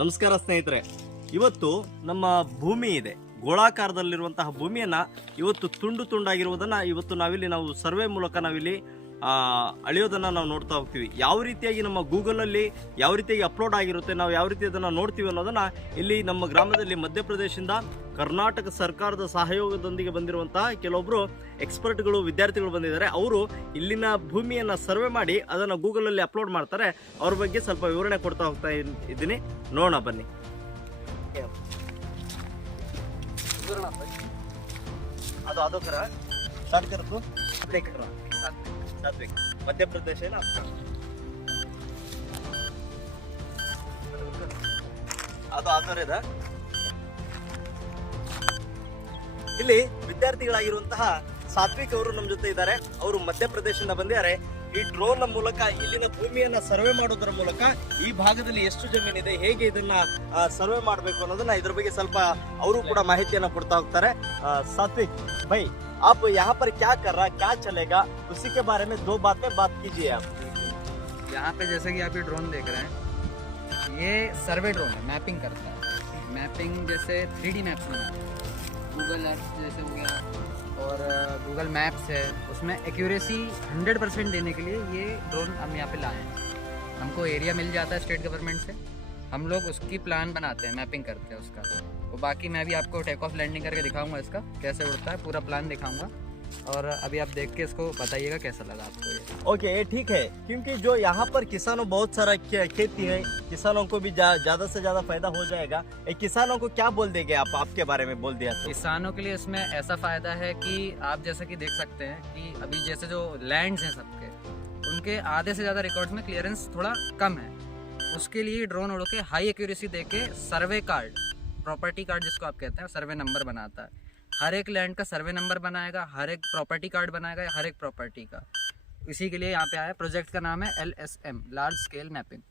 ನಮಸ್ಕಾರ ಸ್ನೇಹಿತರೆ, ಇವತ್ತು ನಮ್ಮ ಭೂಮಿ ಇದೆ, ಗೋಳಾಕಾರದಲ್ಲಿರುವಂತಹ ಭೂಮಿಯನ್ನ ಇವತ್ತು ತುಂಡು ತುಂಡಾಗಿರುವುದನ್ನ ಇವತ್ತು ನಾವು ಸರ್ವೆ ಮೂಲಕ ನಾವಿಲ್ಲಿ ಅಳೆಯೋದನ್ನ ನಾವು ನೋಡ್ತಾ ಹೋಗ್ತೀವಿ. ಯಾವ ರೀತಿಯಾಗಿ ನಮ್ಮ ಗೂಗಲಲ್ಲಿ ಯಾವ ರೀತಿಯಾಗಿ ಅಪ್ಲೋಡ್ ಆಗಿರುತ್ತೆ, ನಾವು ಯಾವ ರೀತಿ ಅದನ್ನು ನೋಡ್ತೀವಿ ಅನ್ನೋದನ್ನ ಇಲ್ಲಿ ನಮ್ಮ ಗ್ರಾಮದಲ್ಲಿ ಮಧ್ಯಪ್ರದೇಶದಿಂದ ಕರ್ನಾಟಕ ಸರ್ಕಾರದ ಸಹಯೋಗದೊಂದಿಗೆ ಬಂದಿರುವಂತಹ ಕೆಲವೊಬ್ರು ಎಕ್ಸ್ಪರ್ಟ್ಗಳು, ವಿದ್ಯಾರ್ಥಿಗಳು ಬಂದಿದ್ದಾರೆ. ಅವರು ಇಲ್ಲಿನ ಭೂಮಿಯನ್ನ ಸರ್ವೆ ಮಾಡಿ ಅದನ್ನು ಗೂಗಲಲ್ಲಿ ಅಪ್ಲೋಡ್ ಮಾಡ್ತಾರೆ. ಅವ್ರ ಬಗ್ಗೆ ಸ್ವಲ್ಪ ವಿವರಣೆ ಕೊಡ್ತಾ ಹೋಗ್ತಾ ಇದ್ದೀನಿ, ನೋಡೋಣ ಬನ್ನಿ. ಅದು ಅದು ಕರ ಸಾತ್ವಿಕ ಸಾತ್ವಿಕ मध्य प्रदेश है ना आपका, ಅದು ಆಧಾರದ ಇಲ್ಲಿ ವಿದ್ಯಾರ್ಥಿಗಳಾಗಿರುವಂತಹ ಸಾತ್ವಿಕ್ ಅವರು ನಮ್ಮ ಜೊತೆ ಇದ್ದಾರೆ. ಅವರು ಮಧ್ಯಪ್ರದೇಶದಿಂದ ಬಂದಿದ್ದಾರೆ. ಈ ಡ್ರೋನ್ ಮೂಲಕ ಇಲ್ಲಿನ ಭೂಮಿಯನ್ನ ಸರ್ವೆ ಮಾಡೋದ್ರ ಮೂಲಕ ಈ ಭಾಗದಲ್ಲಿ ಎಷ್ಟು ಜಮೀನಿದೆ, ಹೇಗೆ ಇದನ್ನ ಸರ್ವೆ ಮಾಡಬೇಕು ಅನ್ನೋದನ್ನ ಇದ್ರ ಬಗ್ಗೆ ಸ್ವಲ್ಪ ಅವರು ಕೂಡ ಮಾಹಿತಿಯನ್ನ ಕೊಡ್ತಾ ಹೋಗ್ತಾರೆ. सात्विक भाई, आप यहाँ पर क्या कर रहा है, क्या चलेगा, उसी के बारे में दो बातें बात कीजिए आप. यहाँ पे जैसे कि आप ये ड्रोन देख रहे हैं, ये सर्वे ड्रोन है, मैपिंग करता है. मैपिंग जैसे 3D मैप्स बनाता है, गूगल एप्स जैसे हो गया और गूगल मैप्स है, उसमें एक्यूरेसी 100% देने के लिए ये ड्रोन हम यहाँ पे लाए हैं. हमको एरिया मिल जाता है स्टेट गवर्नमेंट से, हम लोग उसकी प्लान बनाते हैं, मैपिंग करते हैं उसका. तो बाकी मैं भी आपको टेक ऑफ लैंडिंग करके दिखाऊंगा, इसका कैसे उड़ता है पूरा प्लान दिखाऊंगा. और अभी आप देख के इसको बताइएगा कैसा लगा आपको ये. ओके, ये ठीक है, क्योंकि जो यहाँ पर किसानों बहुत सारा खेती है, किसानों को भी ज्यादा से ज्यादा फायदा हो जाएगा. किसानों को क्या बोल देंगे आप, आपके बारे में बोल दिया तो? किसानों के लिए इसमें ऐसा फायदा है कि आप जैसे कि देख सकते हैं कि अभी जैसे जो लैंड्स हैं सबके, उनके आधे से ज्यादा रिकॉर्ड्स में क्लियरेंस थोड़ा कम है. उसके लिए ड्रोन उड़ के हाई एक्यूरेसी देके सर्वे कार्ड, प्रॉपर्टी कार्ड जिसको आप कहते हैं, सर्वे नंबर बनाता है. हर एक लैंड का सर्वे नंबर बनाएगा, हर एक प्रॉपर्टी कार्ड बनाएगा, हर एक प्रॉपर्टी का. इसी के लिए यहाँ पे आया. प्रोजेक्ट का नाम है LSM, large scale mapping.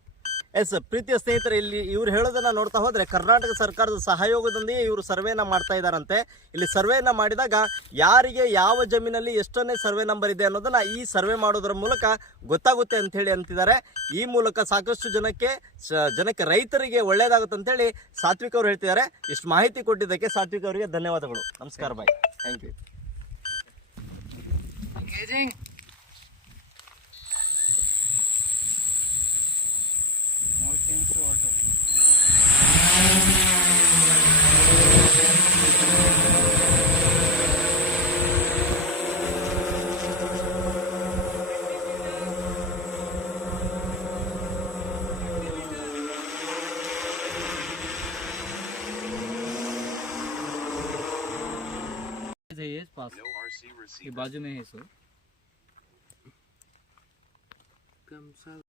Yes, ಪ್ರೀತಿಯ ಸ್ನೇಹಿತರೆ, ಇಲ್ಲಿ ಇವ್ರು ಹೇಳೋದನ್ನ ನೋಡ್ತಾ ಹೋದ್ರೆ ಕರ್ನಾಟಕ ಸರ್ಕಾರದ ಸಹಯೋಗದೊಂದಿಗೆ ಇವರು ಸರ್ವೇನ ಮಾಡ್ತಾ ಇದ್ದಾರಂತೆ. ಇಲ್ಲಿ ಸರ್ವೇನ ಮಾಡಿದಾಗ ಯಾರಿಗೆ ಯಾವ ಜಮೀನಲ್ಲಿ ಎಷ್ಟನೇ ಸರ್ವೆ ನಂಬರ್ ಇದೆ ಅನ್ನೋದನ್ನ ಈ ಸರ್ವೆ ಮಾಡೋದ್ರ ಮೂಲಕ ಗೊತ್ತಾಗುತ್ತೆ ಅಂತ ಹೇಳಿ ಅಂತಿದ್ದಾರೆ. ಈ ಮೂಲಕ ಸಾಕಷ್ಟು ಜನಕ್ಕೆ ರೈತರಿಗೆ ಒಳ್ಳೇದಾಗುತ್ತೆ ಅಂತ ಹೇಳಿ ಸಾತ್ವಿಕ್ ಅವರು ಹೇಳ್ತಿದ್ದಾರೆ. ಇಷ್ಟು ಮಾಹಿತಿ ಕೊಟ್ಟಿದ್ದಕ್ಕೆ ಸಾತ್ವಿಕ್ ಅವರಿಗೆ ಧನ್ಯವಾದಗಳು. ನಮಸ್ಕಾರ ಬಾಯ್, ಥ್ಯಾಂಕ್ ಯು. ये बाजू में है सो